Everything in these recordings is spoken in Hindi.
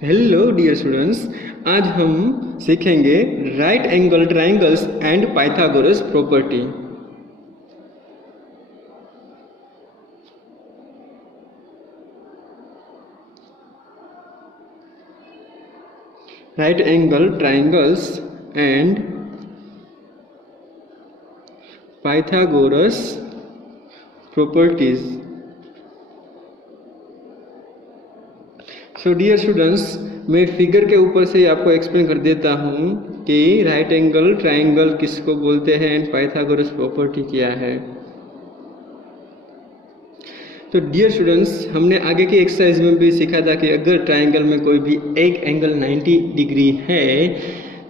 हेलो डियर स्टूडेंट्स, आज हम सीखेंगे right angle triangles and Pythagoras property. Right angle triangles and Pythagoras properties. So dear students, मैं फिगर के ऊपर से आपको एक्सप्लेन कर देता हूँ कि राइट एंगल ट्राइंगल किसको बोलते हैं एंड पाइथागोरस प्रॉपर्टी क्या है। तो डियर स्टूडेंट्स, हमने आगे की एक्सरसाइज में भी सीखा था कि अगर ट्राइंगल में कोई भी एक एंगल 90 डिग्री है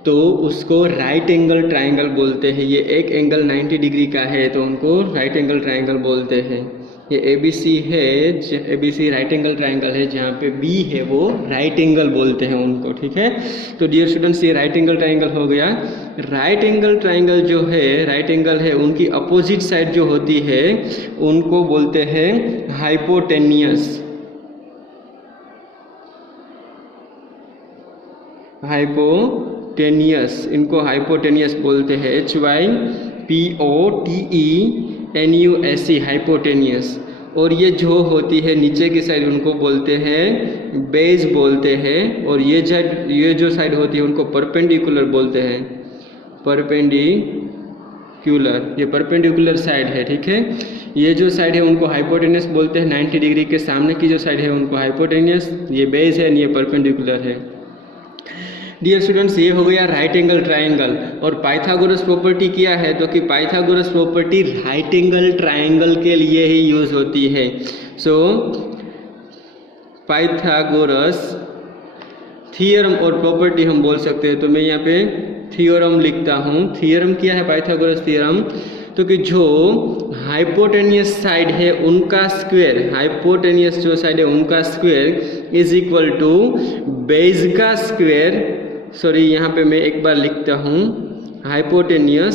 तो उसको राइट एंगल ट्राइंगल बोलते हैं। ये एक एंगल 90 डिग्री का है तो उनको राइट एंगल ट्राइंगल बोलते हैं। ये ABC है, ABC राइट एंगल ट्राइंगल है, जहाँ पे B है वो राइट एंगल बोलते हैं उनको। ठीक है, तो डियर स्टूडेंट्स, ये राइट एंगल ट्राइंगल हो गया। राइट एंगल ट्राइंगल जो है, राइट एंगल है, उनकी अपोजिट साइड जो होती है उनको बोलते हैं हाइपोटेनियस। हाइपोटेनियस, इनको हाइपोटेनियस बोलते हैं। HYPOTENUS, hypotenuse. और ये जो होती है नीचे की साइड उनको बोलते हैं बेस बोलते हैं। और ये जो साइड होती है उनको परपेंडिकुलर बोलते हैं। परपेंडिकुलर, ये परपेंडिकुलर साइड है। ठीक है, ये जो साइड है उनको हाइपोटेनियस बोलते हैं। 90 डिग्री के सामने की जो साइड है उनको हाइपोटेनियस, ये बेस है, ये परपेंडिकुलर है। डियर स्टूडेंट्स, ये हो गया राइट एंगल ट्राइंगल। और पाइथागोरस प्रॉपर्टी क्या है, तो कि Pythagoras property right angle triangle के लिए ही यूज होती है। सो पाइथागोरस थियरम और प्रॉपर्टी हम बोल सकते हैं। तो मैं यहाँ पे थियोरम लिखता हूँ। थियरम क्या है पाइथागोरस थियरम, तो कि जो हाइपोटेनियस साइड है उनका स्क्वायर, हाइपोटेनियस जो साइड है उनका square is equal to base का स्क्वायर। सॉरी, यहाँ पे मैं एक बार लिखता हूँ, hypotenuse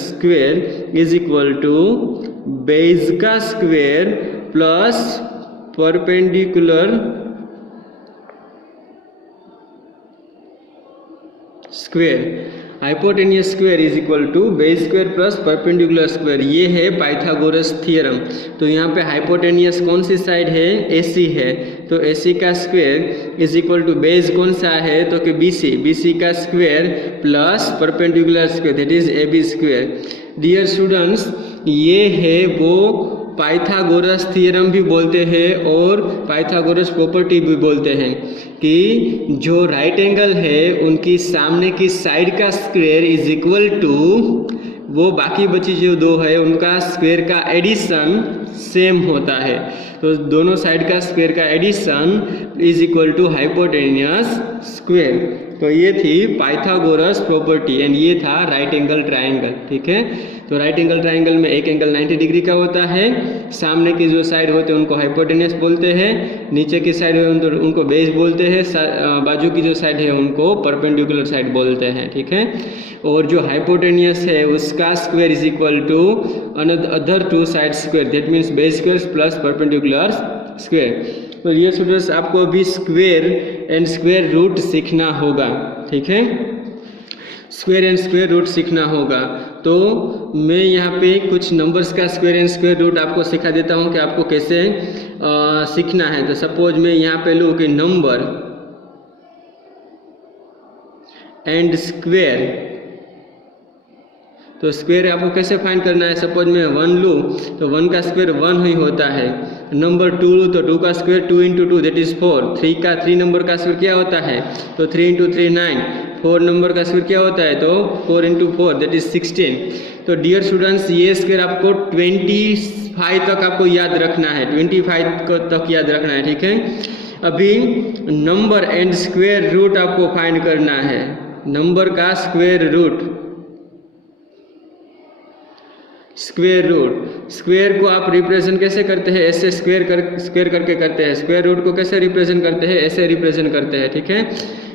square is equal to base का square plus perpendicular square. Hypotenuse square is equal to base square plus perpendicular square. ये है पाइथागोरस थियरम। तो यहाँ पे हाइपोटेनियस कौन सी साइड है, AC है, तो AC का square is equal to base कौन सा है, तो कि BC का square plus perpendicular square, that is AB square. Dear students, ये है वो पाइथागोरस थियरम भी बोलते हैं और पाइथागोरस प्रॉपर्टी भी बोलते हैं कि जो राइट एंगल है उनकी सामने की साइड का स्क्वायर इज इक्वल टू वो बाकी बची जो दो है उनका स्क्वायर का एडिशन सेम होता है। तो दोनों साइड का स्क्वायर का addition is equal to hypotenuse square. तो ये थी पाइथागोरस प्रॉपर्टी एंड ये था राइट एंगल ट्राइंगल। ठीक है, तो राइट एंगल ट्राइंगल में एक एंगल 90 डिग्री का होता है। सामने की जो साइड होते हैं उनको हाइपोटेनियस बोलते हैं, नीचे की साइड उनको बेस बोलते हैं, बाजू की जो साइड है उनको परपेंडिकुलर साइड बोलते हैं। ठीक है, और जो हाइपोटेनियस है उसका square is equal to other two side square, that means base square plus perpendicular square. तो ये स्टूडेंट्स, आपको अभी स्क्वायर एंड स्क्वायर रूट सीखना होगा। ठीक है, स्क्वायर एंड स्क्वायर रूट सीखना होगा। तो मैं यहाँ पे कुछ नंबर्स का स्क्वायर एंड स्क्वायर रूट आपको सिखा देता हूँ कि आपको कैसे सीखना है। तो सपोज मैं यहाँ पे लूँ कि नंबर एंड स्क्वायर, तो स्क्वायर आपको कैसे फाइंड करना है। सपोज मैं 1 लूँ तो 1 का स्क्वायर 1 ही होता है। नंबर 2 लूँ तो 2 का square 2 into 2 that is 4। 3 number का स्क्वायर क्या होता है, तो 3 इंटू 3 9। 4 नंबर का स्क्वायर क्या होता है, तो 4 इंटू 4 दैट इज 16। तो डियर स्टूडेंट्स, ये स्क्वायर आपको 25 तक आपको याद रखना है, 25 तक याद रखना है। ठीक है, अभी नंबर एंड स्क्वायर रूट आपको फाइंड करना है। नंबर का स्क्वायर रूट, स्क्वायर को आप रिप्रेजेंट कैसे करते हैं, ऐसे स्क्वायर करके करते हैं। स्क्वायर रूट को कैसे रिप्रेजेंट करते हैं, ऐसे रिप्रेजेंट करते हैं। ठीक है,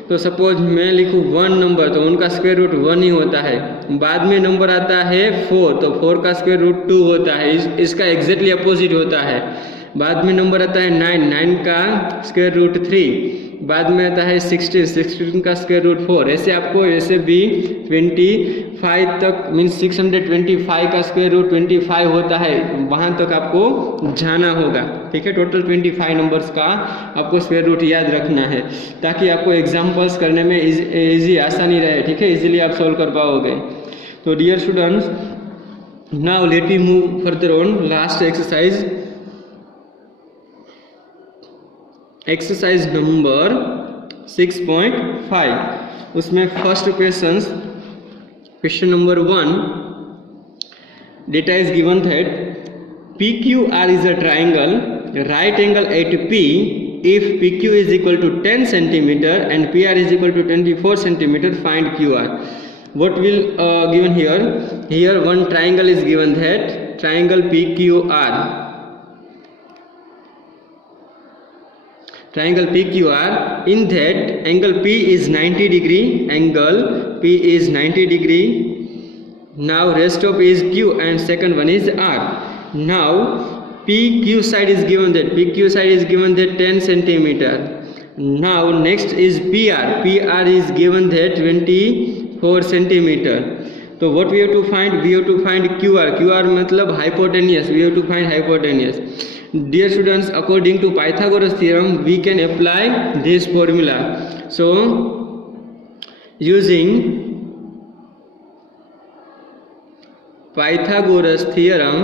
तो सपोज मैं लिखूँ 1 नंबर, तो उनका स्क्वायर रूट 1 ही होता है। बाद में नंबर आता है 4, तो 4 का स्क्वायर रूट 2 होता है। इसका एग्जैक्टली अपोजिट होता है। बाद में नंबर आता है 9 का स्क्वायर रूट 3, बाद में आता है 16 का स्क्वायर रूट 4। ऐसे आपको ऐसे भी 25 तक मीन्स 625 का स्क्वायर रूट 25 होता है, वहाँ तक आपको जाना होगा। ठीक है, टोटल 25 नंबर्स का आपको स्क्वायर रूट याद रखना है ताकि आपको एग्जाम्पल्स करने में इजी आसानी रहे। ठीक है, इजीली आप सॉल्व कर पाओगे। तो dear students, now let me move further on last exercise, exercise number 6.5। उसमें first question number 1, data is given that PQR is a triangle, right angle at P if PQ is equal to 10 cm and PR is equal to 24 cm, find QR. What will given here? Here one triangle is given, that triangle PQR. Triangle PQR, in that angle P is 90 degree, angle P is 90 degree. Now rest of is Q and second one is R. Now PQ side is given, that PQ side is given that 10 centimeter. Now next is PR, PR is given that 24 centimeter. तो what we have to find? We have to find QR. QR मतलब hypotenuse. We have to find hypotenuse. Dear students, according to Pythagoras theorem, we can apply this formula. So using Pythagoras theorem,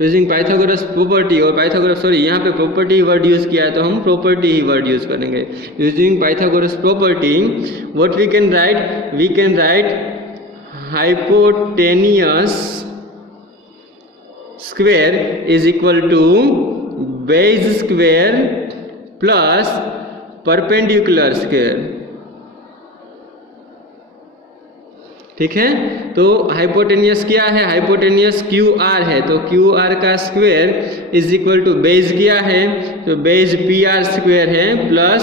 using Pythagoras property, और पाइथागोरस यहाँ पे प्रॉपर्टी वर्ड यूज किया है तो हम प्रॉपर्टी ही वर्ड यूज करेंगे। Using Pythagoras property, what we can write hypotenuse square is equal to base square plus perpendicular square. ठीक है, तो हाइपोटेनियस क्या है? हाइपोटेनियस QR है, तो QR का square is equal to base क्या है? तो बेस PR स्क्वायर है प्लस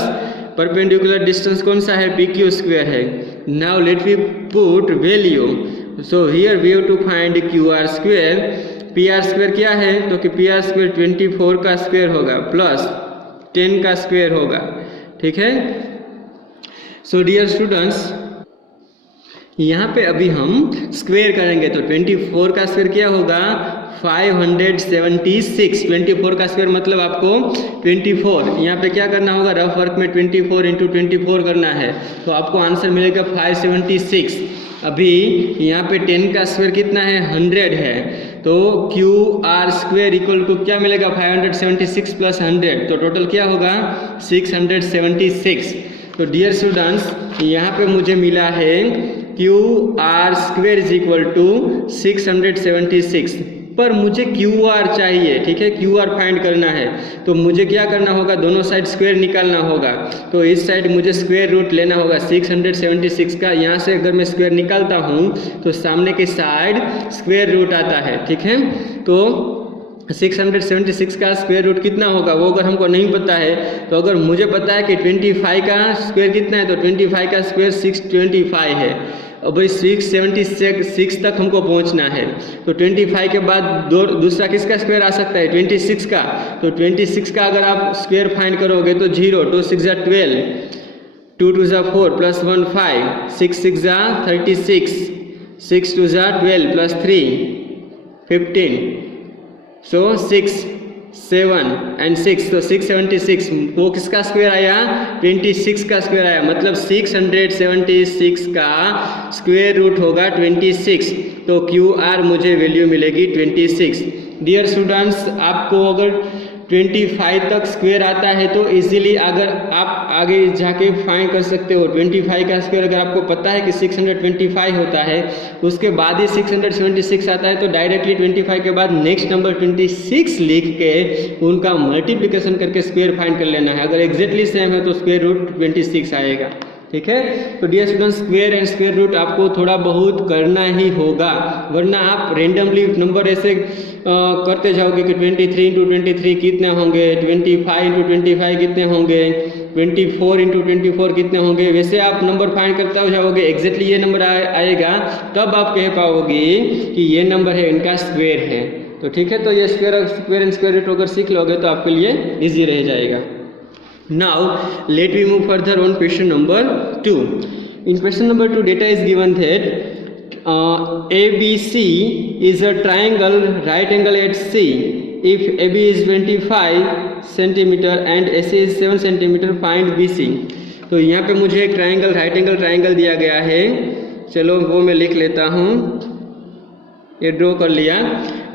परपेंडिकुलर डिस्टेंस कौन सा है? PQ स्क्वायर है। Now let we put value, so here we have to find QR square. PR square क्या है? तो कि PR स्क्वायर 24 का स्क्वायर होगा प्लस 10 का स्क्वायर होगा। ठीक है, सो डियर स्टूडेंट्स, यहाँ पे अभी हम स्क्वायर करेंगे तो 24 का स्क्वायर क्या होगा? 576। 24 का स्क्वायर मतलब आपको 24, यहाँ पे क्या करना होगा? रफ वर्क में 24 × 24 करना है, तो आपको आंसर मिलेगा 576। अभी यहाँ पे 10 का स्क्वायर कितना है? 100 है, तो QR स्क्वायर इक्वल टू क्या मिलेगा? 576 प्लस 100, तो टोटल क्या होगा? 676। तो डियर स्टूडेंट्स, यहाँ पे मुझे मिला है QR square is equal to 676, पर मुझे QR चाहिए। ठीक है, QR फाइंड करना है, तो मुझे क्या करना होगा? दोनों साइड स्क्वायर निकालना होगा। तो इस साइड मुझे स्क्वायर रूट लेना होगा 676 का। यहाँ से अगर मैं स्क्वायर निकालता हूँ तो सामने की साइड स्क्वायर रूट आता है। ठीक है, तो 676 का स्क्वायर रूट कितना होगा वो अगर हमको नहीं पता है, तो अगर मुझे पता है कि 25 का स्क्वायर कितना है, तो 25 का स्क्वायर 625 है। अब भाई 676 तक हमको पहुंचना है, तो 25 के बाद दूसरा किसका स्क्वायर आ सकता है? 26 का। तो 26 का अगर आप स्क्वायर फाइंड करोगे तो 0, 2 6 12, 2 2 4 प्लस 1 5, 6 6 36, 6 2 12 प्लस 3 15, सो 6 7 एंड 6, तो 676। वो किसका स्क्वायर आया? 26 का स्क्वायर आया, मतलब 676 का स्क्वायर रूट होगा 26, तो QR मुझे वैल्यू मिलेगी 26। डियर स्टूडेंट्स, आपको अगर 25 तक स्क्वायर आता है तो इजीली अगर आप आगे जाके फाइंड कर सकते हो। 25 का स्क्वायर अगर आपको पता है कि 625 होता है, उसके बाद ही 676 आता है, तो डायरेक्टली 25 के बाद नेक्स्ट नंबर 26 लिख के उनका मल्टीप्लिकेशन करके स्क्वायर फाइंड कर लेना है। अगर एग्जैक्टली सेम है तो स्क्वायर रूट 26 आएगा। ठीक है। तो dear students, square and square root आपको थोड़ा बहुत करना ही होगा, वरना आप रेंडमली नंबर ऐसे करते जाओगे कि 23 इंटू 23 कितने होंगे, 25 इंटू 25 कितने होंगे, 24 इंटू 24 कितने होंगे, वैसे आप नंबर फाइंड करते हो जाओगे, एग्जैक्टली ये नंबर आएगा, तब आप कह पाओगे कि ये नंबर है, इनका स्क्वायर है। तो ठीक है, तो ये स्क्वायर एंड स्क्वायर रूट अगर सीख लोगे तो आपके लिए ईजी रह जाएगा। Now let me move further on question number 2. In question number 2, data is given that ABC is a triangle right angle at C. If AB is 25 centimeter and AC is 7 centimeter, find BC. तो यहाँ पे मुझे एक ट्राइंगल राइट एंगल ट्राइंगल दिया गया है, चलो वो मैं लिख लेता हूँ, ये ड्रॉ कर लिया।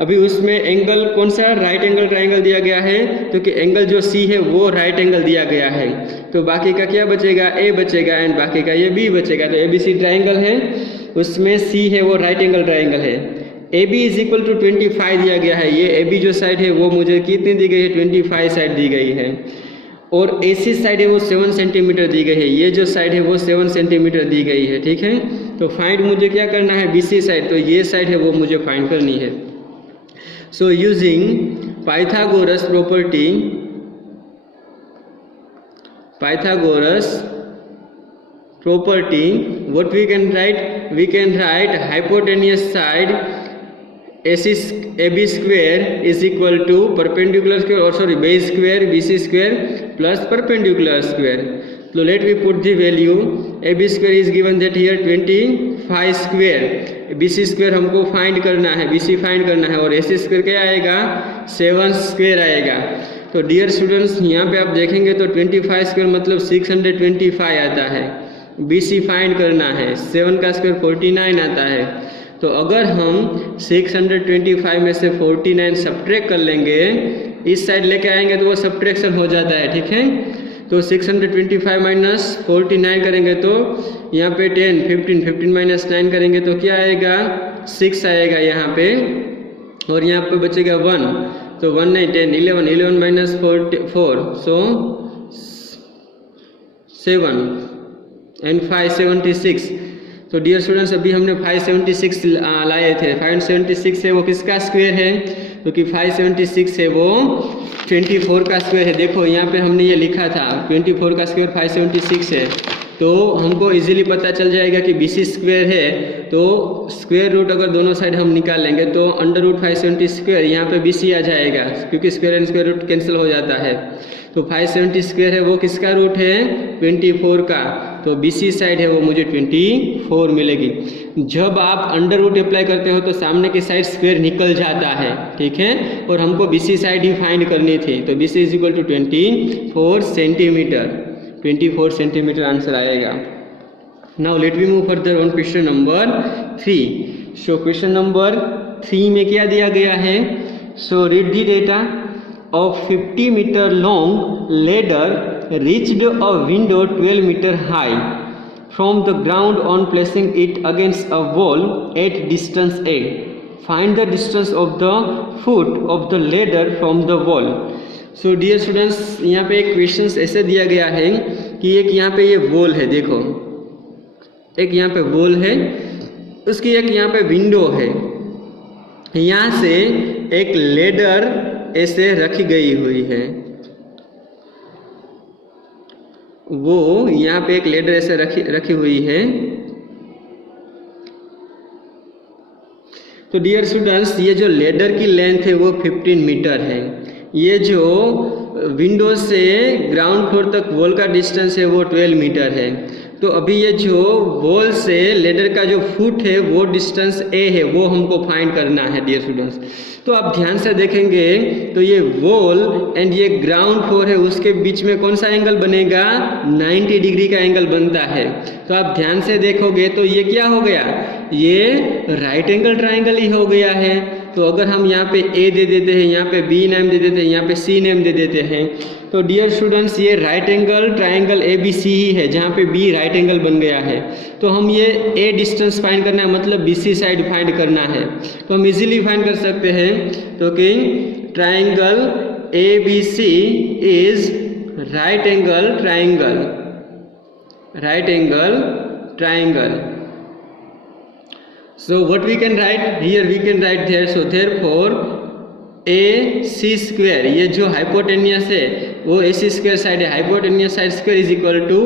अभी उसमें एंगल कौन सा राइट एंगल ट्राइंगल दिया गया है, क्योंकि एंगल जो सी है वो राइट एंगल दिया गया है, तो बाकी का क्या बचेगा, ए बचेगा एंड बाकी का ये बी बचेगा। तो ABC ट्राइंगल है, उसमें सी है वो राइट एंगल ट्राइंगल है। AB इज इक्वल टू 25 दिया गया है, ये AB जो साइड है वो मुझे कितनी दी गई है, 25 साइड दी गई है, और AC साइड है वो 7 सेंटीमीटर दी गई है, ये जो साइड है वो 7 सेंटीमीटर दी गई है। ठीक है, तो फाइंड मुझे क्या करना है, BC साइड, तो ये साइड है वो मुझे फाइंड करनी है। So using Pythagoras property, what we can write, we can write hypotenuse side AB square is equal to perpendicular square, or sorry, base square BC square plus perpendicular square. So let me put the value. AB square is given that here 25 square, BC square हमको फाइंड करना है, BC फाइंड करना है, और AC square क्या आएगा, 7 स्क्वायर आएगा। तो डियर स्टूडेंट्स, यहाँ पे आप देखेंगे तो 25 स्क्वायर मतलब 625 आता है, BC फाइंड करना है, 7 का स्क्वायर 49 आता है। तो अगर हम 625 में से 49 सब्ट्रैक्ट कर लेंगे, इस साइड लेके आएंगे तो वो सब्ट्रैक्शन हो जाता है। ठीक है, तो 625 माइनस 49 करेंगे तो यहाँ पे 10, 15 माइनस 9 करेंगे तो क्या आएगा, 6 आएगा यहाँ पे, और यहाँ पे बचेगा 1, तो 1 नहीं 10, 11 माइनस 4, सो 7 एंड 5 76। तो डियर स्टूडेंट्स, अभी हमने 576 लाए थे, 576 है वो किसका स्क्वायर है, क्योंकि 576 है वो 24 का स्क्वायर है। देखो यहाँ पे हमने ये लिखा था 24 का स्क्वायर 576 है, तो हमको इजीली पता चल जाएगा कि BC स्क्वायर है, तो स्क्वायर रूट अगर दोनों साइड हम निकाल लेंगे तो अंडर रूट 570 स्क्वायर यहाँ पे BC आ जाएगा, क्योंकि square and square root cancel हो जाता है। तो 570 स्क्वायर है वो किसका रूट है, 24 का, तो BC साइड है वो मुझे 24 मिलेगी। जब आप अंडर रूट अप्लाई करते हो तो सामने की साइड स्क्वायर निकल जाता है, ठीक है, और हमको BC साइड ही फाइंड करनी थी, तो BC is equal to 24 centimeter, 24 centimeter answer आएगा। Now let we move further on question number 3। So question number 3 में क्या दिया गया है, so read the data of 50 meter long ladder reached a window 12 meter high from the ground on placing it against a wall at distance A. Find the distance of the foot of the ladder from the wall. So dear students, यहाँ पे एक क्वेश्चन ऐसे दिया गया है कि एक यहाँ पे ये वॉल है, देखो एक यहाँ पे वॉल है, उसकी एक यहाँ पे विंडो है, यहाँ से एक लेडर ऐसे रखी गई हुई है, वो यहाँ पे एक लेडर ऐसे रखी हुई है। तो डियर स्टूडेंट्स, ये जो लेडर की लेंथ है वो 15 मीटर है, ये जो विंडो से ग्राउंड फ्लोर तक वॉल का डिस्टेंस है वो 12 मीटर है। तो अभी ये जो वॉल से लेडर का जो फुट है वो डिस्टेंस A है, वो हमको फाइंड करना है डियर स्टूडेंट्स। तो आप ध्यान से देखेंगे तो ये वॉल एंड ये ग्राउंड फ्लोर है, उसके बीच में कौन सा एंगल बनेगा, 90 डिग्री का एंगल बनता है। तो आप ध्यान से देखोगे तो ये क्या हो गया, ये राइट एंगल ट्राइंगल ही हो गया है। तो अगर हम यहाँ पे A दे देते हैं, यहाँ पे B नेम दे देते हैं, यहाँ पे C नेम दे देते हैं, तो डियर स्टूडेंट्स ये राइट एंगल ट्राइंगल ABC ही है, जहाँ पे B राइट एंगल बन गया है। तो हम ये A डिस्टेंस फाइंड करना है, मतलब BC साइड फाइंड करना है, तो हम इजीली फाइंड कर सकते हैं। तो कि triangle ABC is right angle triangle, right angle triangle. So what we can write here, we can write there, so therefore AC square, ये जो हाइपोटेनियस है वो AC स्क्वायर साइड है, hypotenuse side square is equal to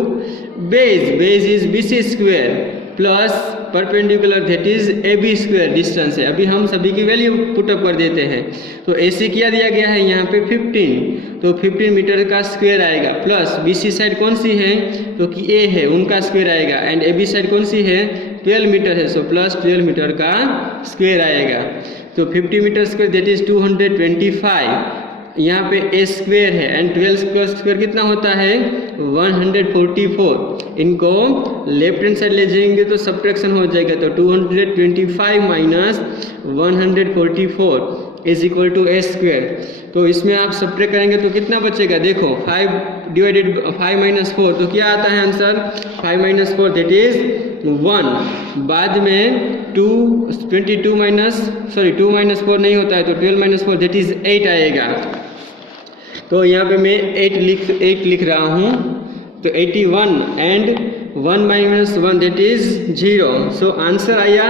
base is BC square plus perpendicular that is AB square distance है। अभी हम सभी की वैल्यू पुटअप कर देते हैं। तो AC क्या दिया गया है यहाँ पे 15, तो 15 मीटर का स्क्वायर आएगा प्लस BC साइड कौन सी है तो कि A है, उनका स्क्वायर आएगा, एंड AB साइड कौन सी है 12 मीटर है, सो प्लस 12 मीटर का स्क्वायर आएगा। तो 50 मीटर स्क्वायर दैट इज 225, यहाँ पे A स्क्वायर है एंड 12 का स्क्वायर कितना होता है 144। इनको लेफ्ट हैंड साइड ले जाएंगे तो सब्ट्रैक्शन हो जाएगा, तो 225 minus 144 is equal to A square. तो इसमें आप सब्ट्रैक्ट करेंगे तो कितना बचेगा, देखो 5 डिवाइडेड 5 माइनस 4, तो क्या आता है आंसर 5 माइनस 4 दैट इज 1। बाद में 2 माइनस 4 नहीं होता है, तो 12 माइनस 4 दैट इज 8 आएगा। तो यहाँ पे मैं 8 लिख रहा हूँ, तो 81 and 1 minus 1 that is 0। So answer आया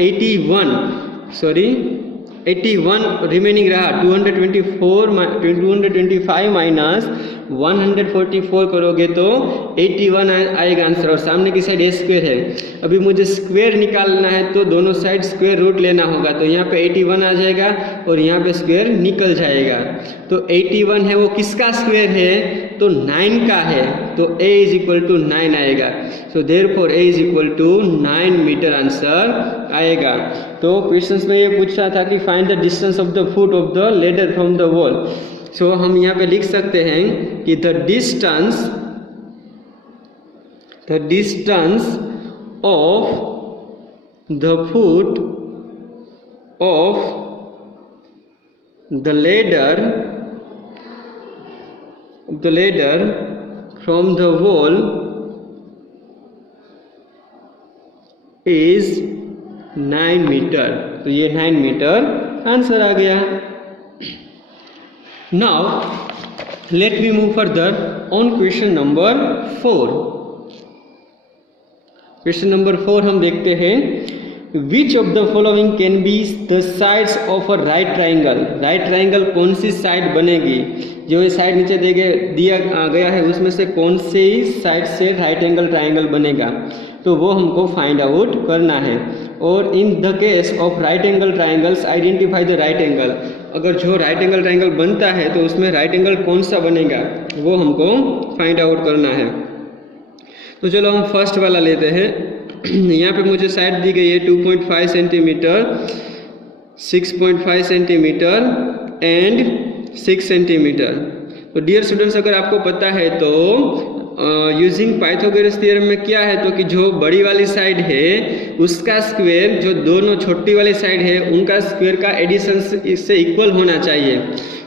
81 रिमेनिंग रहा, 225 माइनस 144 करोगे तो 81 आएगा आंसर, और सामने की साइड A स्क्वायर है। अभी मुझे स्क्वायर निकालना है तो दोनों साइड स्क्वायर रूट लेना होगा, तो यहाँ पे 81 आ जाएगा और यहाँ पे स्क्वायर निकल जाएगा। तो 81 है वो किसका स्क्वायर है तो 9 का है, तो A इज इक्वल टू 9 आएगा। So therefore A is equal to 9 meter answer आएगा। तो क्वेश्चंस में ये पूछ रहा था कि find the distance of the foot of the ladder from the wall. So हम यहाँ पे लिख सकते हैं कि the distance of the foot of the ladder from the wall is 9 meter. तो ये 9 मीटर आंसर आ गया। Now let me move further on question number 4. Question number 4 हम देखते हैं, which of the following can be the sides of a right triangle? Right triangle कौन सी साइड बनेगी? जो ये साइड नीचे दिया गया है उसमें से कौन सी साइड से राइट एंगल ट्राइंगल बनेगा, तो वो हमको फाइंड आउट करना है। और in the case of right angle triangles identify the right angle. अगर जो राइट एंगल ट्राइंगल बनता है तो उसमें राइट एंगल कौन सा बनेगा वो हमको फाइंड आउट करना है। तो चलो हम फर्स्ट वाला लेते हैं। यहाँ पे मुझे साइड दी गई है 2.5 सेंटीमीटर, 6.5 सेंटीमीटर एंड 6 सेंटीमीटर। तो डियर स्टूडेंट्स, अगर आपको पता है तो यूजिंग पाइथागोरस थ्योरम में क्या है, तो कि जो बड़ी वाली साइड है उसका स्क्वायर जो दोनों छोटी वाली साइड है उनका स्क्वायर का एडिशन इससे इक्वल होना चाहिए।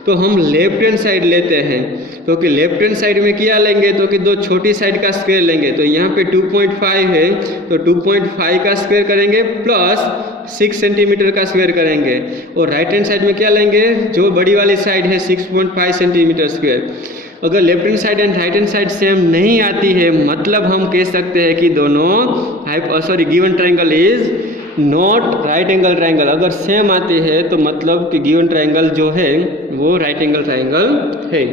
तो हम लेफ्ट हैंड साइड लेते हैं, तो कि लेफ्ट हैंड साइड में क्या लेंगे, तो कि दो छोटी साइड का स्क्वायर लेंगे। तो यहाँ पे 2.5 है तो 2.5 का स्क्वायर करेंगे प्लस 6 सेंटीमीटर का स्क्वायर करेंगे। और राइट हैंड साइड में क्या लेंगे, जो बड़ी वाली साइड है 6.5 सेंटीमीटर स्क्वायर। अगर left hand side and right hand side same नहीं आती है, मतलब हम कह सकते हैं कि दोनों given triangle is not right angle triangle. अगर सेम आती है तो मतलब कि गिवन ट्राइंगल जो है वो राइट एंगल ट्राइंगल है।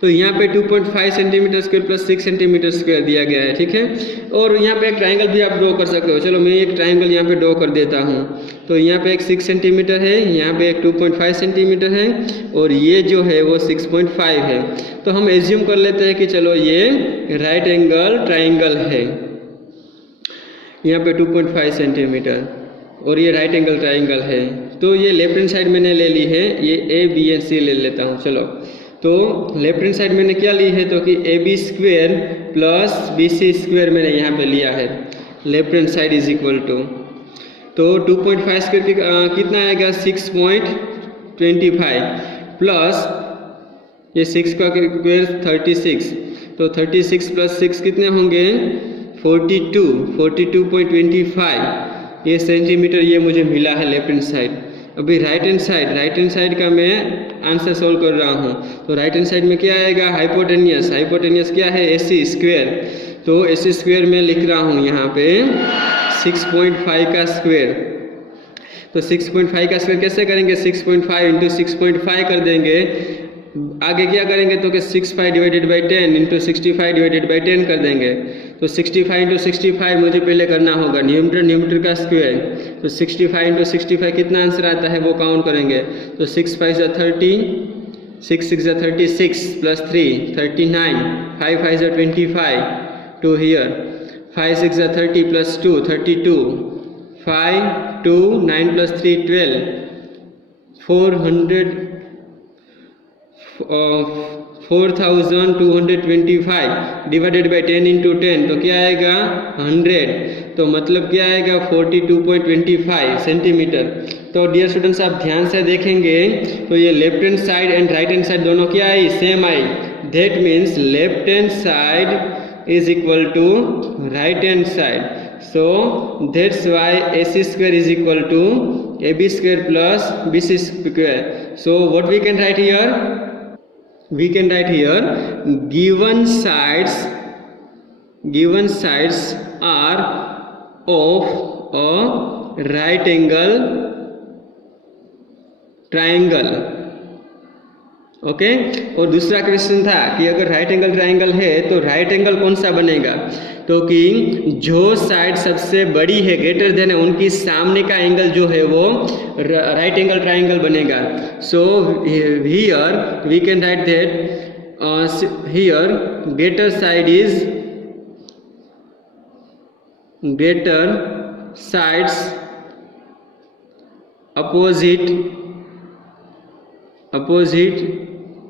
तो यहाँ पे 2.5 centimetre square plus 6 centimetre square दिया गया है, ठीक है। और यहाँ पे एक ट्राइंगल भी आप ड्रॉ कर सकते हो। चलो मैं एक ट्राइंगल यहाँ पे ड्रॉ कर देता हूँ। तो यहाँ पे एक 6 सेंटीमीटर है, यहाँ पे एक 2.5 सेंटीमीटर है और ये जो है वो 6.5 है। तो हम एज्यूम कर लेते हैं कि चलो ये राइट एंगल ट्राइंगल है। यहाँ पे 2.5 सेंटीमीटर और ये राइट एंगल ट्राइंगल है। तो ये लेफ्ट हैंड साइड मैंने ले ली है, ये A B एंड C ले लेता हूँ। चलो तो लेफ्ट हैंड साइड मैंने क्या ली है, तो कि AB square plus BC square मैंने यहाँ पे लिया है। Left hand side is equal to, तो 2.5 स्क्वायर कितना आएगा 6.25 प्लस ये 6 का स्क्वायर 36, तो 36 प्लस 6 कितने होंगे 42.25 ये सेंटीमीटर ये मुझे मिला है लेफ्ट हैंड साइड। अभी राइट हैंड साइड का मैं आंसर सोल्व कर रहा हूँ। तो राइट हैंड साइड में क्या आएगा, हाइपोटेनियस क्या है AC स्क्वायर। तो एसी स्क्वायर में लिख रहा हूँ यहाँ पे 6.5 का स्क्वायर। तो 6.5 का स्क्वायर कैसे करेंगे, 6.5 इंटू 6.5 कर देंगे। आगे क्या करेंगे तो कि 65 divided by 10 into 65 divided by 10 कर देंगे। तो 65 इंटू 65 मुझे पहले करना होगा, न्यूमरेटर का स्क्वायर। तो 65 इंटू 65 कितना आंसर आता है वो काउंट करेंगे। तो 6 5 जा 30, 6 6 जा 36 प्लस 3 39, 5 5 जा 25, 2 here, 5 6 जा 30 plus 2 32, 5 2 9 plus 3 12, 4225 divided by 10 into 10 तो क्या आएगा 100। तो मतलब क्या आएगा 42.25 सेंटीमीटर। तो डियर स्टूडेंट्स आप ध्यान से देखेंगे तो ये left hand side and right hand side दोनों क्या आई, सेम आई। That means left hand side is equal to right hand side. So that's why AC square is equal to AB square plus BC square. So what we can write here? We can write here given sides are of a right angle triangle. Okay और दूसरा क्वेश्चन था कि अगर राइट एंगल ट्रायंगल है तो राइट एंगल कौन सा बनेगा, तो कि जो साइड सबसे बड़ी है ग्रेटर देन है उनकी सामने का एंगल जो है वो राइट एंगल ट्रायंगल बनेगा। So here we can write that here greater sides opposite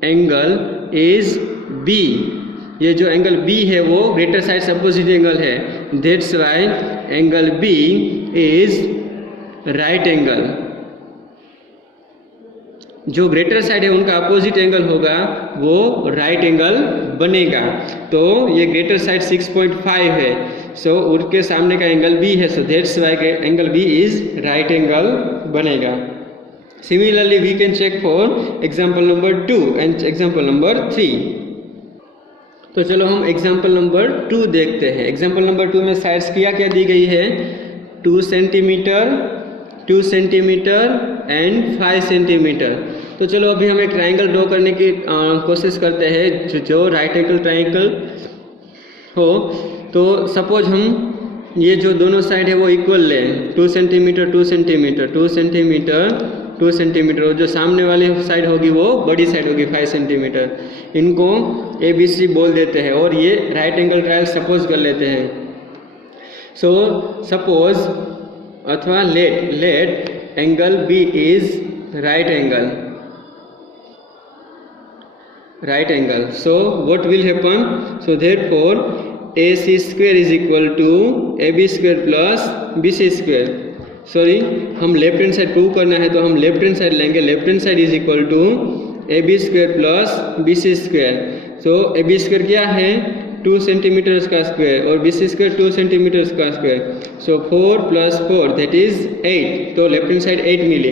angle is B. ये जो एंगल बी है वो ग्रेटर साइड से अपोजिट एंगल है। That's why angle B is right angle. जो ग्रेटर साइड है उनका अपोजिट एंगल होगा वो राइट एंगल बनेगा। तो ये ग्रेटर साइड 6.5 है, सो उनके सामने का एंगल बी है, so that's why angle B is right angle बनेगा। Similarly, we can check for example number 2 and example number 3. तो चलो हम एग्जाम्पल नंबर 2 देखते हैं। एग्जाम्पल नंबर 2 में साइड्स क्या क्या दी गई है, 2 सेंटीमीटर, 2 सेंटीमीटर एंड 5 सेंटीमीटर। तो चलो अभी हम एक ट्रायंगल ड्रॉ करने की कोशिश करते हैं जो राइट एंगल ट्रायंगल हो। तो सपोज हम ये जो दोनों साइड है वो इक्वल लें, 2 सेंटीमीटर 2 सेंटीमीटर 2 सेंटीमीटर 2 सेंटीमीटर, और जो सामने वाली साइड होगी वो बड़ी साइड होगी 5 सेंटीमीटर। इनको ABC बोल देते हैं और ये राइट एंगल ट्रायंगल सपोज कर लेते हैं। सो सपोज अथवा let angle B is right angle. So what will happen, so therefore AC square is equal to AB square plus BC square. Sorry, हम लेफ्ट हैंड साइड प्रूव करना है तो हम लेफ्ट हैंड साइड लेंगे। Left hand side is equal to AB square plus BC square. So AB square क्या है 2 सेंटीमीटर का स्क्वायर और BC स्क्वायर 2 सेंटीमीटर का square. So 4 plus 4 that is 8। तो लेफ्ट हैंड साइड 8 मिली।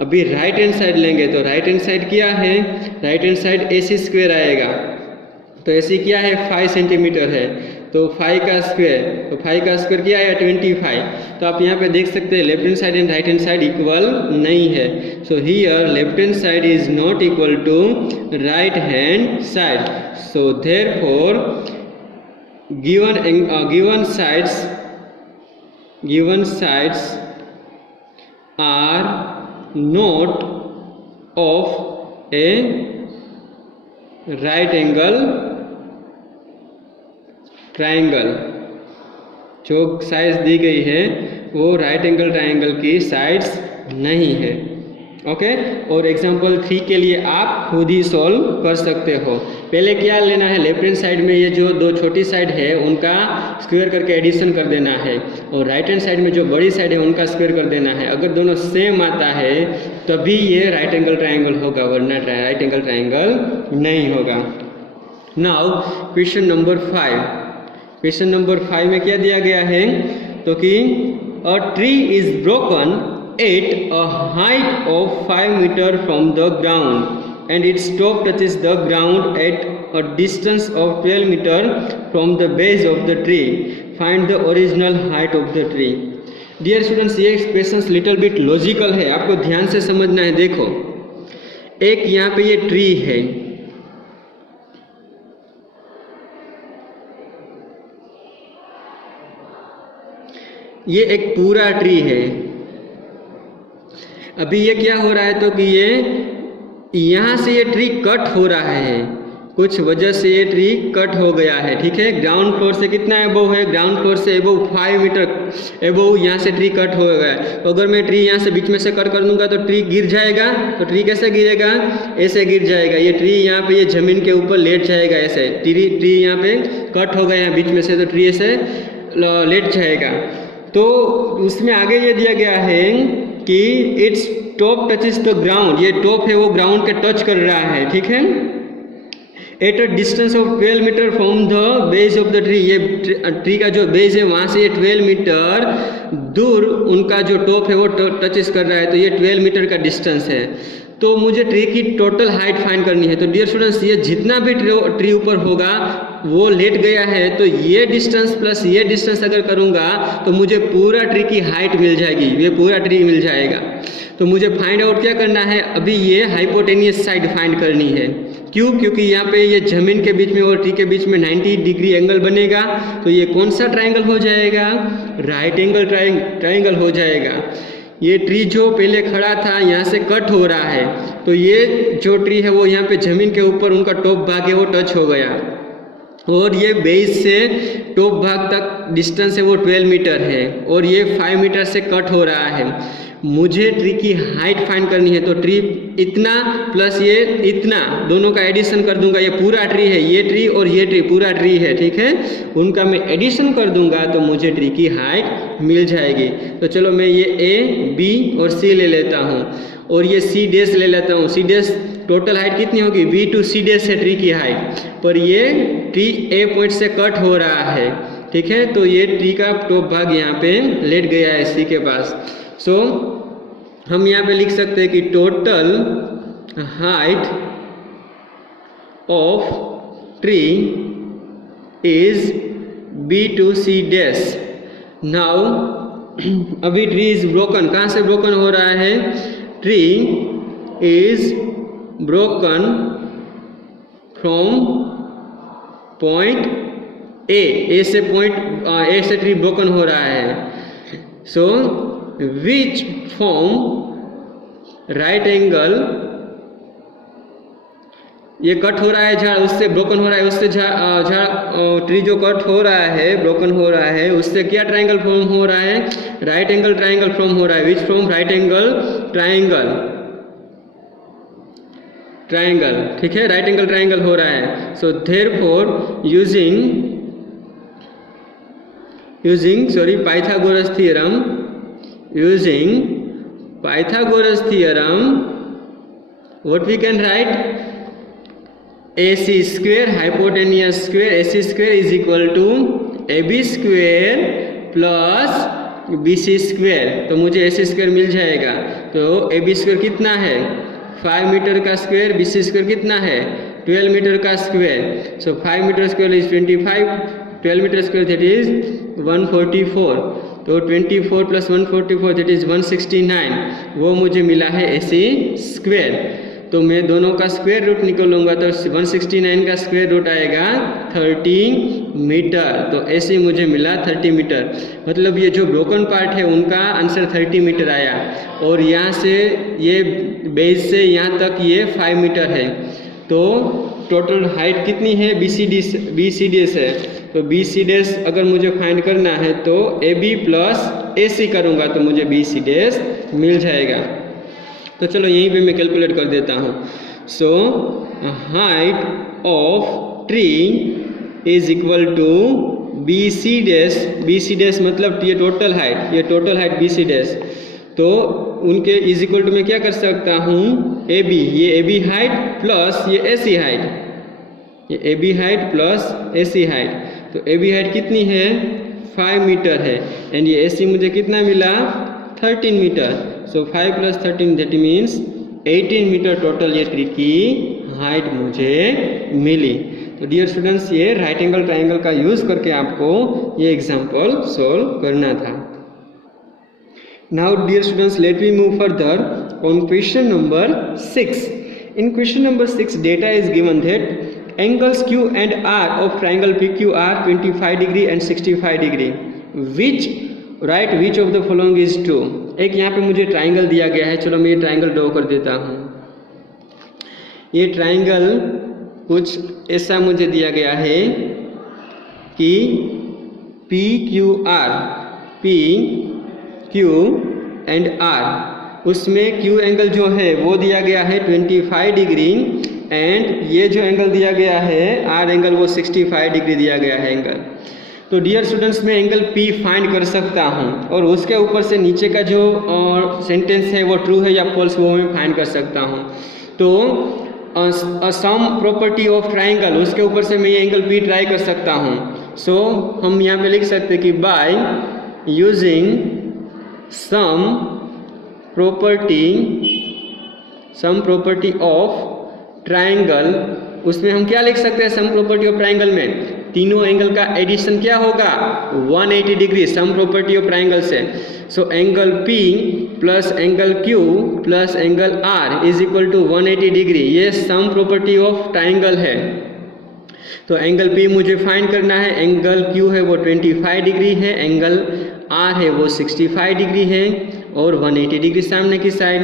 अभी राइट हैंड साइड लेंगे तो राइट हैंड साइड क्या है, right hand side AC square आएगा। तो AC क्या है 5 सेंटीमीटर है, तो 5 का स्क्वायर, तो 5 का स्क्वायर क्या आया 25। तो आप यहाँ पे देख सकते हैं left hand side and right hand side equal नहीं है। So here left hand side is not equal to right hand side. So therefore given sides are not of a right angle triangle. जो साइड्स दी गई है वो राइट एंगल ट्रायंगल की साइड्स नहीं है। ओके, और एग्जांपल 3 के लिए आप खुद ही सॉल्व कर सकते हो। पहले क्या लेना है, लेफ्ट हैंड साइड में ये जो दो छोटी साइड है उनका स्क्वायर करके एडिशन कर देना है, और राइट हैंड साइड में जो बड़ी साइड है उनका स्क्वायर कर देना है। अगर दोनों सेम आता है तभी ये राइट एंगल ट्रायंगल होगा, वरना राइट एंगल ट्रायंगल नहीं होगा। Now question number 5। Question number 5 में क्या दिया गया है, तो कि a tree is broken at a height of 5 meter from the ground and its top touches the ground at a distance of 12 meter from the base of the tree. Find the original height of the tree. Dear students, ये एक्सप्रेशन लिटिल बिट लॉजिकल है, आपको ध्यान से समझना है। देखो, एक यहाँ पे ये ट्री है, ये एक पूरा ट्री है। अभी ये क्या हो रहा है, तो कि ये यहाँ से ये ट्री कट हो रहा है, कुछ वजह से ये ट्री कट हो गया है। ठीक है, ग्राउंड फ्लोर से कितना एबोव है, ग्राउंड फ्लोर से एबोव 5 मीटर एबोव यहाँ से ट्री कट हो गया है। तो अगर मैं ट्री यहाँ से बीच में से कट कर दूंगा तो ट्री गिर जाएगा। तो ट्री कैसे गिरेगा, ऐसे गिर जाएगा। ये ट्री यहाँ पे ये जमीन के ऊपर लेट जाएगा ऐसे। ट्री यहाँ पे कट हो गया है बीच में से, तो ट्री ऐसे लेट जाएगा। तो उसमें आगे ये दिया गया है कि its top touches the ground, ये टॉप है वो ग्राउंड के टच कर रहा है। ठीक है, at a distance of 12 metre from the base of the tree, ये ट्री का जो बेस है वहाँ से ये 12 मीटर दूर उनका जो टॉप है वो टचेस कर रहा है। तो ये 12 मीटर का डिस्टेंस है। तो मुझे ट्री की टोटल हाइट फाइंड करनी है। तो डियर स्टूडेंट्स, ये जितना भी ट्री ऊपर होगा वो लेट गया है, तो ये डिस्टेंस प्लस ये डिस्टेंस अगर करूँगा तो मुझे पूरा ट्री की हाइट मिल जाएगी, ये पूरा ट्री मिल जाएगा। तो मुझे फाइंड आउट क्या करना है, अभी ये हाइपोटेनियस साइड फाइंड करनी है। क्यों, क्योंकि यहाँ पे ये जमीन के बीच में और ट्री के बीच में 90 डिग्री एंगल बनेगा। तो ये कौन सा ट्रायंगल हो जाएगा, राइट एंगल ट्रायंगल हो जाएगा। ये ट्री जो पहले खड़ा था यहाँ से कट हो रहा है, तो ये जो ट्री है वो यहाँ पे जमीन के ऊपर उनका टॉप भाग है वो टच हो गया, और ये बेस से टॉप भाग तक डिस्टेंस है वो 12 मीटर है, और ये 5 मीटर से कट हो रहा है। मुझे ट्री की हाइट फाइंड करनी है। तो ट्री इतना प्लस ये इतना, दोनों का एडिशन कर दूंगा। ये पूरा ट्री है, ये ट्री और ये ट्री पूरा ट्री है। ठीक है, उनका मैं एडिशन कर दूंगा तो मुझे ट्री की हाइट मिल जाएगी। तो चलो मैं ये ए, बी और सी ले लेता हूँ, और ये सी डैश ले लेता हूँ। सी डैश टोटल हाइट कितनी होगी, बी टू सी डैश है ट्री की हाइट, पर ये ट्री ए पॉइंट से कट हो रहा है। ठीक है, तो ये ट्री का टॉप भाग यहाँ पे लेट गया है सी के पास। सो हम यहाँ पे लिख सकते हैं कि total height of tree is B to C dash. Now अभी ट्री इज ब्रोकन, कहाँ से ब्रोकन हो रहा है, tree is broken from point A से पॉइंट ए से ट्री ब्रोकन हो रहा है। So which form right angle, ये कट हो रहा है झाड़, उससे ब्रोकन हो रहा है, उससे ट्री जो कट हो रहा है ब्रोकन हो रहा है, उससे क्या ट्रायंगल फॉर्म हो रहा है, राइट एंगल ट्रायंगल फॉर्म हो रहा है। Which from right angle triangle. ठीक है, राइट एंगल ट्रायंगल हो रहा है। So therefore using Pythagoras theorem, using Pythagoras theorem, what we can write, AC square hypotenuse square, AC square is equal to AB square plus BC square। तो मुझे AC square मिल जाएगा। तो AB square कितना है, 5 मीटर का स्क्वायर, BC square कितना है, 12 मीटर का square. So 5 metre square is 25, 12 metre square that is 144। तो 24 प्लस 144 दैट इज 169, वो मुझे मिला है AC स्क्वायर। तो मैं दोनों का स्क्वायर रूट निकालूंगा तो 169 का स्क्वायर रूट आएगा 30 मीटर। तो AC मुझे मिला 30 मीटर, मतलब ये जो ब्रोकन पार्ट है उनका आंसर 30 मीटर आया, और यहाँ से ये बेस से यहाँ तक ये 5 मीटर है। तो टोटल हाइट कितनी है, BCD है। तो BC डैश अगर मुझे फाइंड करना है तो AB प्लस AC करूँगा तो मुझे BC डैश मिल जाएगा। तो चलो यहीं पे मैं कैलकुलेट कर देता हूँ। So height of tree is equal to BC dash मतलब ये टोटल हाइट BC डैश। तो उनके इज इक्वल टू मैं क्या कर सकता हूँ, AB, ये AB हाइट प्लस ये AC हाइट, ये AB height plus AC height. तो AB हाइट कितनी है, 5 मीटर है, एंड ये AC मुझे कितना मिला, 13 metre. So 5 plus 13 that means 18 metre total ये ट्री की हाइट मुझे मिली। तो डियर स्टूडेंट्स ये राइट एंगल ट्राइंगल का यूज़ करके आपको ये एग्जाम्पल सॉल्व करना था। Now dear students, let me move further on question number 6. In question number 6, data is given that angles Q and R of triangle PQ are 25 degree and 65 degree. Which of the following is true? एक यहाँ पे मुझे ट्राइंगल दिया गया है, चलो मैं ये ट्राइंगल ड्रॉ कर देता हूँ। ये ट्राइंगल कुछ ऐसा मुझे दिया गया है कि P Q एंड R, उसमें Q एंगल जो है वो दिया गया है 25 डिग्री एंड ये जो एंगल दिया गया है R एंगल वो 65 डिग्री दिया गया है एंगल। तो डियर स्टूडेंट्स मैं एंगल P फाइंड कर सकता हूँ और उसके ऊपर से नीचे का जो सेंटेंस है वो ट्रू है या फॉल्स वो मैं फाइंड कर सकता हूँ। तो सम प्रॉपर्टी ऑफ ट्राइंगल उसके ऊपर से मैं ये एंगल P ट्राई कर सकता हूँ। सो हम यहाँ पे लिख सकते हैं कि by using some property of triangle, उसमें हम क्या लिख सकते हैं सम प्रॉपर्टी ऑफ ट्राइंगल में तीनों एंगल का एडिशन क्या होगा 180 degree sum property of triangle से। So angle P plus angle Q plus angle R is equal to 180 degree, ये सम प्रॉपर्टी ऑफ ट्राइंगल है। तो एंगल P मुझे फाइंड करना है, एंगल Q है वो 25 डिग्री है, एंगल R है वो 65 डिग्री है और 180 डिग्री सामने की साइड।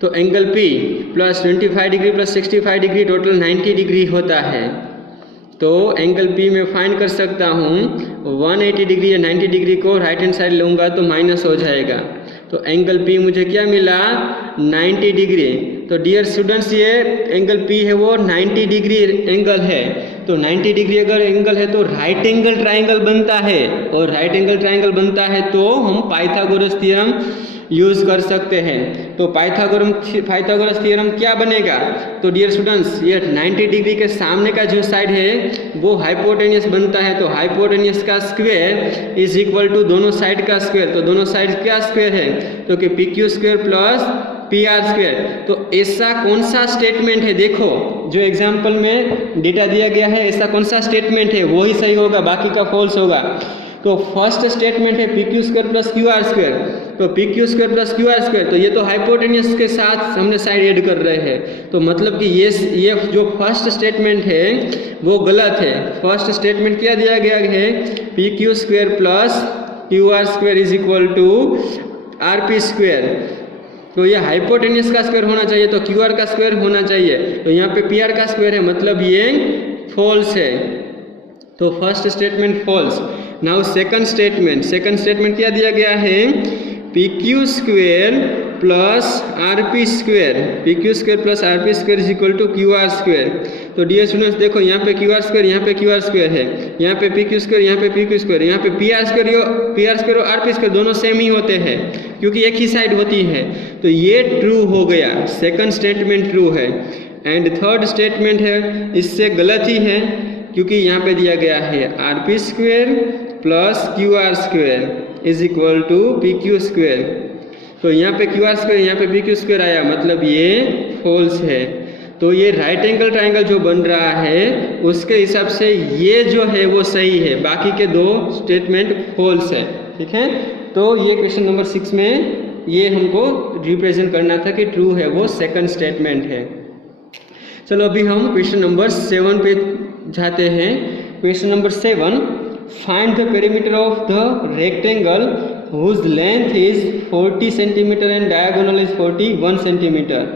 तो angle P plus 25 degree plus 65 degree total 90 degree होता है। तो एंगल P में फाइंड कर सकता हूँ 180 डिग्री या 90 डिग्री को राइट हैंड साइड लूँगा तो माइनस हो जाएगा। तो एंगल P मुझे क्या मिला 90 डिग्री। तो डियर स्टूडेंट्स ये एंगल P है वो 90 डिग्री एंगल है। तो 90 डिग्री अगर एंगल है तो राइट एंगल ट्राइंगल बनता है और राइट एंगल ट्राइंगल बनता है तो हम पाइथागोरस थ्योरम यूज़ कर सकते हैं। तो पाइथागोरस थ्योरम क्या बनेगा? तो डियर स्टूडेंट्स ये 90 डिग्री के सामने का जो साइड है वो हाइपोटेनियस बनता है। तो हाइपोटेनियस का स्क्वायर इज इक्वल टू दोनों साइड का स्क्वायर। तो दोनों साइड क्या स्क्वायर है? तो कि PQ square plus PR square. तो ऐसा कौन सा स्टेटमेंट है, देखो जो एग्जाम्पल में डेटा दिया गया है ऐसा कौन सा स्टेटमेंट है वो ही सही होगा, बाकी का फॉल्स होगा। तो फर्स्ट स्टेटमेंट है PQ square plus QR square. तो PQ square plus QR square, तो ये तो हाइपोटेनियस के साथ हमने साइड ऐड कर रहे हैं। तो मतलब कि ये जो फर्स्ट स्टेटमेंट है वो गलत है। फर्स्ट स्टेटमेंट क्या दिया गया है PQ square plus QR square is equal to RP square. तो ये हाइपोटेनियस का स्क्वायर होना चाहिए तो QR का स्क्वायर होना चाहिए। तो यहाँ पे PR का स्क्वायर है मतलब ये फॉल्स है। तो first statement false. Now second statement क्या दिया गया है PQ square plus RP square. PQ square plus RP square is equal to QR square. तो डियर स्टूडेंट्स देखो यहाँ पे QR स्क्वायर यहाँ पे QR स्क्वायर है, यहाँ पे PQ स्क्वायर यहाँ पे PQ स्क्वायर, यहाँ पे PR स्क्वायर और RP स्क्वायर दोनों सेम ही होते हैं क्योंकि एक ही साइड होती है। तो ये ट्रू हो गया, सेकंड स्टेटमेंट ट्रू है। एंड थर्ड स्टेटमेंट है इससे गलत ही है क्योंकि यहाँ पे दिया गया है RP square plus QR square is equal to PQ square. तो यहाँ पे QR स्क्वायर यहाँ पे PQ स्क्वायर आया मतलब ये फॉल्स है। तो ये राइट एंगल ट्राइंगल जो बन रहा है उसके हिसाब से ये जो है वो सही है, बाकी के दो स्टेटमेंट फॉल्स है। ठीक है, तो ये क्वेश्चन नंबर 6 में ये हमको रिप्रेजेंट करना था कि ट्रू है वो सेकंड स्टेटमेंट है। चलो अभी हम क्वेश्चन नंबर 7 पे जाते हैं। Question number 7, find the perimeter of the rectangle whose length is 40 centimetre and diagonal is 41 centimetre.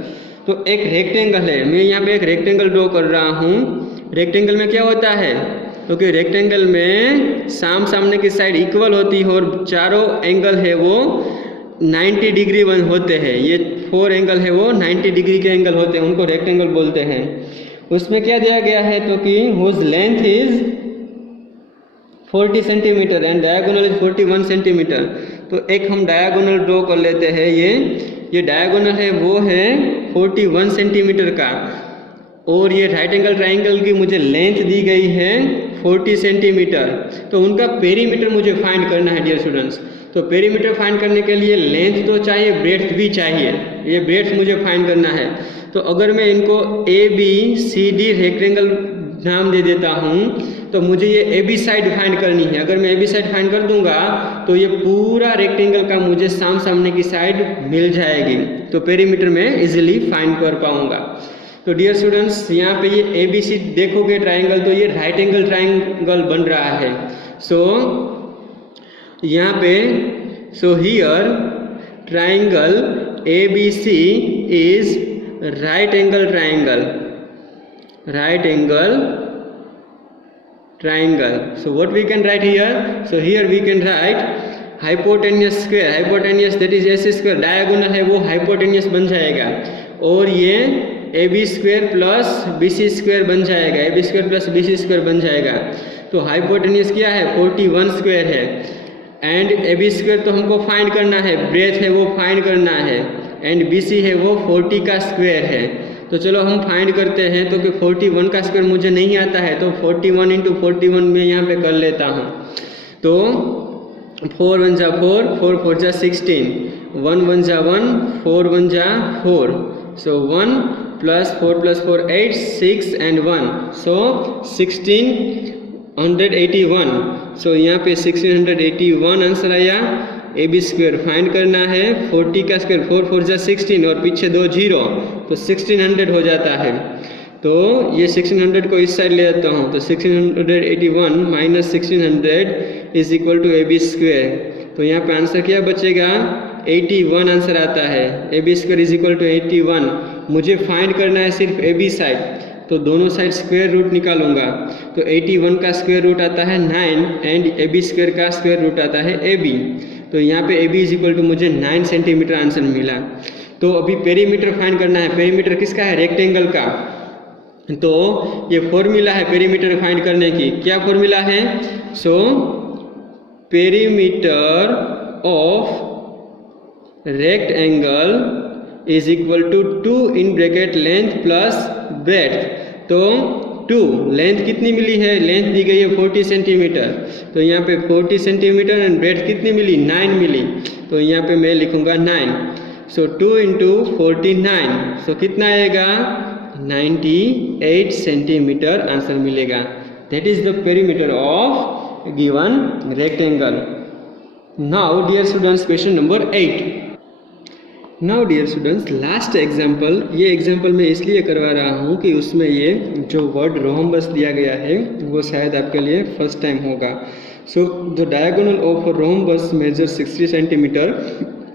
तो एक रेक्टेंगल है, मैं यहाँ पे एक रेक्टेंगल ड्रॉ कर रहा हूँ। रेक्टेंगल में क्या होता है? क्योंकि रेक्टेंगल में सामने की साइड इक्वल होती है और चारों एंगल है वो 90 डिग्री होते हैं। ये 4 एंगल है वो 90 डिग्री के एंगल होते हैं, उनको रेक्टेंगल बोलते हैं। उसमें क्या दिया गया है तो कि whose length is 40 centimetre and diagonal is 41 centimetre. तो एक हम डायगोनल ड्रॉ कर लेते हैं। ये डायगोनल है वो है 41 सेंटीमीटर का और ये राइट एंगल ट्राइंगल की मुझे लेंथ दी गई है 40 सेंटीमीटर। तो उनका पेरीमीटर मुझे फाइंड करना है डियर स्टूडेंट्स। तो पेरीमीटर फाइंड करने के लिए लेंथ तो चाहिए, ब्रेड्थ भी चाहिए। ये ब्रेड्थ मुझे फाइंड करना है। तो अगर मैं इनको ABCD रेक्टेंगल नाम दे देता हूँ। तो मुझे ये ए बी साइड फाइंड करनी है। अगर मैं ए बी साइड फाइंड कर दूंगा तो ये पूरा रेक्टेंगल का मुझे सामने की साइड मिल जाएगी, तो पेरीमीटर में इजीली फाइंड कर पाऊंगा। तो डियर स्टूडेंट्स, यहाँ पे ये ए बी सी देखोगे ट्राइंगल, तो ये राइट एंगल ट्राइंगल बन रहा है। सो यहाँ पे here triangle A B C is right angle triangle. So what we can write here? So here we can write hypotenuse square. Hypotenuse that is AC square. Diagonal है वो hypotenuse बन जाएगा, और ये AB square plus BC square बन जाएगा। AB square plus BC square बन जाएगा। तो hypotenuse क्या है? 41 square है। एंड AB square तो हमको फाइंड करना है, ब्रेथ है वो फाइंड करना है, एंड BC है वो 40 का स्क्वायर है। तो चलो हम फाइंड करते हैं। तो कि 41 का स्क्वायर मुझे नहीं आता है, तो 41 × 41 में यहाँ पे कर लेता हूँ। तो 4 1 जा 4, 4 4 जा 16, 1 1 जा 1, 4 1 जा 4। सो 1 + 4 + 4 8, 6 and 1, सो 1681। सो यहाँ पे 1681 आंसर आया। ए बी स्क्वायर फाइंड करना है, 40 का स्क्वायर 4 4 जा 16 और पीछे 2 0, तो 1600 हो जाता है। तो ये 1600 को इस साइड ले जाता हूँ, तो 1681 - 1600 is equal to A B square. तो यहाँ पे आंसर क्या बचेगा? 81 आंसर आता है। A B square is equal to 81। मुझे फाइंड करना है सिर्फ ए बी साइड, तो दोनों साइड स्क्वायर रूट निकालूंगा। तो 81 का स्क्वायर रूट आता है 9 एंड ए बी स्क्वायर का स्क्वायर रूट आता है ए बी। तो यहाँ पे A B is equal to मुझे 9 सेंटीमीटर आंसर मिला। तो अभी पेरीमीटर फाइंड करना है। पेरीमीटर किसका है? रेक्टेंगल का। तो ये फॉर्मूला है पेरीमीटर फाइंड करने की। क्या फॉर्मूला है? So perimeter of rectangle is equal to 2 in bracket length plus breadth. तो 2 लेंथ कितनी मिली है? लेंथ दी गई है 40 सेंटीमीटर। तो यहाँ पे 40 सेंटीमीटर एंड ब्रेड्थ कितनी मिली? 9 मिली। तो यहाँ पे मैं लिखूंगा 9। सो 2 × 49, सो कितना आएगा? 98 सेंटीमीटर आंसर मिलेगा। That is the perimeter of given rectangle. Now dear students, question number 8। Now dear students, last example, ये एग्जाम्पल मैं इसलिए करवा रहा हूँ कि उसमें ये जो वर्ड रोम्बस दिया गया है वो शायद आपके लिए फर्स्ट टाइम होगा। So the diagonal of a rhombus measure 60 centimetre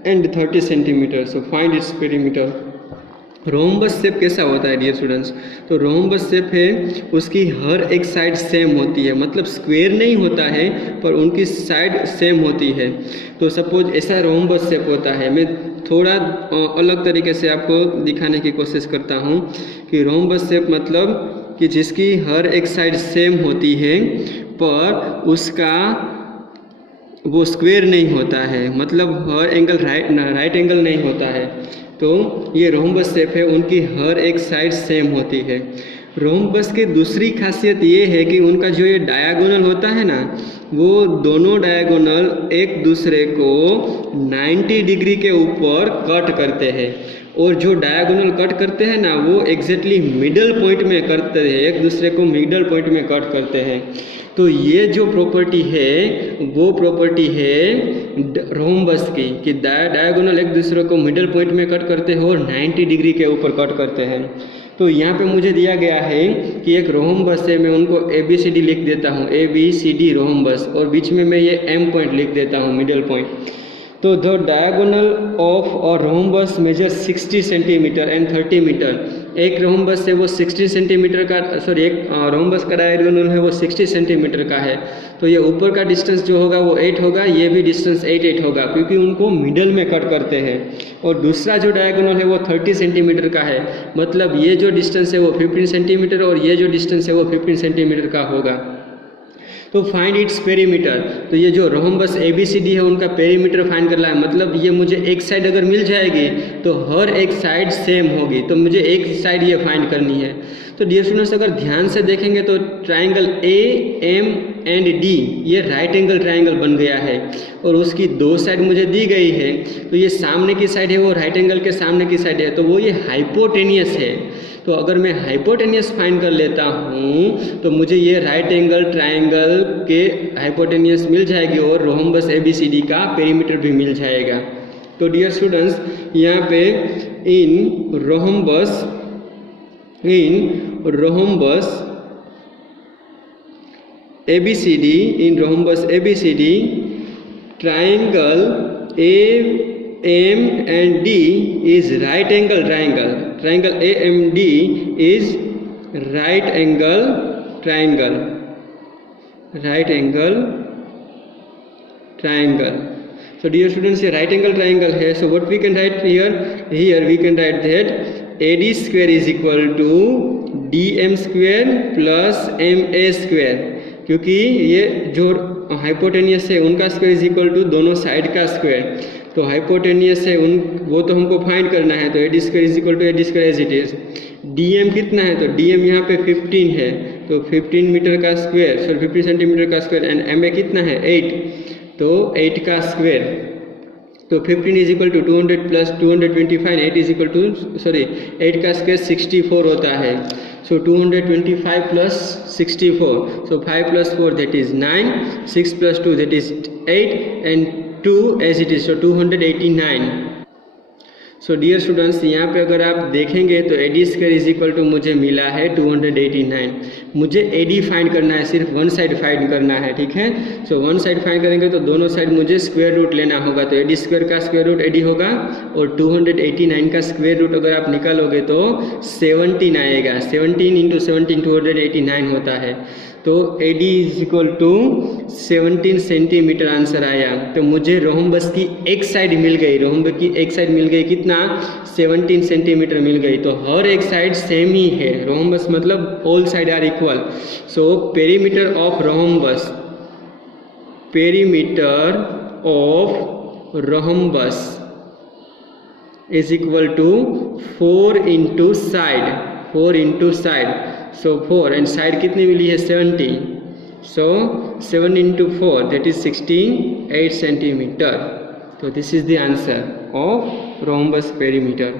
and 30 centimetre. So find its perimeter. Rhombus shape कैसा होता है डियर स्टूडेंट्स? तो रोम्बस शेप है, उसकी हर एक साइड सेम होती है, मतलब स्क्वायर नहीं होता है पर उनकी साइड सेम होती है। तो सपोज ऐसा रोम्बस शेप होता है। मैं थोड़ा अलग तरीके से आपको दिखाने की कोशिश करता हूँ कि रोम्बस शेप मतलब कि जिसकी हर एक साइड सेम होती है पर उसका वो स्क्वायर नहीं होता है, मतलब हर एंगल राइट एंगल नहीं होता है। तो ये रोम्बस शेप है, उनकी हर एक साइड सेम होती है। रोम्बस की दूसरी खासियत ये है कि उनका जो ये डायगोनल होता है ना, वो दोनों डायगोनल एक दूसरे को 90 डिग्री के ऊपर कट करते हैं, और जो डायगोनल कट करते हैं ना वो एग्जैक्टली मिडल पॉइंट में करते हैं, एक दूसरे को मिडल पॉइंट में कट करते हैं। तो ये जो प्रॉपर्टी है वो प्रॉपर्टी है रोम्बस की कि डायगोनल एक दूसरे को मिडल पॉइंट में कट करते हैं और 90 डिग्री के ऊपर कट करते हैं। तो यहाँ पे मुझे दिया गया है कि एक रोम्बस है, मैं उनको ABCD लिख देता हूँ, ABCD रोम्बस, और बीच में मैं ये M पॉइंट लिख देता हूँ, मिडल पॉइंट। तो the diagonal of a rhombus measure 60 centimetre and 30 metre. एक रोम्बस है वो 60 सेंटीमीटर का, सॉरी एक रोम्बस का डायगोनल है वो 60 सेंटीमीटर का है। तो ये ऊपर का डिस्टेंस जो होगा वो 8 होगा, ये भी डिस्टेंस 8 होगा क्योंकि उनको मिडल में कट करते हैं। और दूसरा जो डायगोनल है वो 30 सेंटीमीटर का है, मतलब ये जो डिस्टेंस है वो 15 सेंटीमीटर और ये जो डिस्टेंस है वो 15 सेंटीमीटर का होगा। तो फाइंड इट्स पेरीमीटर। तो ये जो रोम्बस ABCD है उनका पेरीमीटर फाइंड करना है, मतलब ये मुझे एक साइड अगर मिल जाएगी तो हर एक साइड सेम होगी, तो मुझे एक साइड ये फाइंड करनी है। तो डियर स्टूडेंट्स, अगर ध्यान से देखेंगे तो ट्राइंगल AM एंड D ये राइट एंगल ट्राइंगल बन गया है और उसकी 2 साइड मुझे दी गई है। तो ये सामने की साइड है वो राइट एंगल के सामने की साइड है, तो वो ये हाइपोटेनियस है। तो अगर मैं हाइपोटेनियस फाइंड कर लेता हूँ तो मुझे ये राइट एंगल ट्राइंगल के हाइपोटेनियस मिल जाएगी और रोम्बस ABCD का पेरीमीटर भी मिल जाएगा। तो डियर स्टूडेंट्स, यहाँ पे इन rhombus ABCD triangle AM and D is right angle triangle. Triangle AMD is right angle triangle. So dear students, ये right angle triangle है. So what we can write here? Here we can write that AD square is equal to DM square plus MA square. क्योंकि ये जो हाइपोटेनियस है उनका स्क्वायर इज इक्वल टू दोनों साइड का स्क्वायर। तो हाइपोटेनियस है वो तो हमको फाइंड करना है, तो AD square is equal to AD square as it is. DM कितना है, तो DM यहाँ पे 15 है, तो 15 मीटर का स्क्वायर, सॉरी 15 सेंटीमीटर का स्क्वायर, एंड MA कितना है 8, तो 8 का स्क्वायर। तो 15 is equal to 200 plus 225, 8 is equal to 8 का स्क्वायर 64 होता है। So 225 plus 64. So 5 plus 4 that is 9, 6 plus 2 that is 8, and 2 as it is, so 289. So dear students, यहाँ पे अगर आप देखेंगे तो AD square is equal to मुझे मिला है 289। मुझे AD फाइंड करना है, सिर्फ वन साइड फाइंड करना है, ठीक है। सो वन साइड फाइंड करेंगे तो दोनों साइड मुझे स्क्वायर रूट लेना होगा, तो AD स्क्वायर का स्क्वायर रूट AD होगा, और 289 का स्क्वायर रूट अगर आप निकालोगे तो 17 आएगा। 17 इंटू 17 289 होता है, तो AD is equal to 17 centimetre answer आया। तो मुझे रोम्बस की एक साइड मिल गई, रोम्बस की एक साइड मिल गई, कितना 17 सेंटीमीटर मिल गई। तो हर एक साइड सेम ही है, रोम्बस मतलब all side are equal. So perimeter of rhombus is equal to 4 into side. So 4 and side कितनी मिली है 70, सो 7 इंटू 4 दैट इज 68 सेंटीमीटर। तो this is the answer of rhombus perimeter.